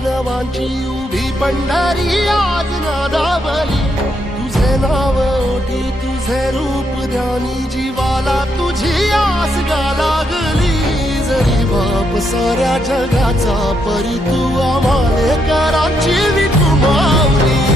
वैष्णवांची उभी पंढरी आज नादावली, तुझे नाव ओठी तुझे रूप ध्यानी, जीवाला तुझी आस गा लागली. जरी बाप साऱ्या जगाचा परी तू आम्हाले कराची विठू माऊली.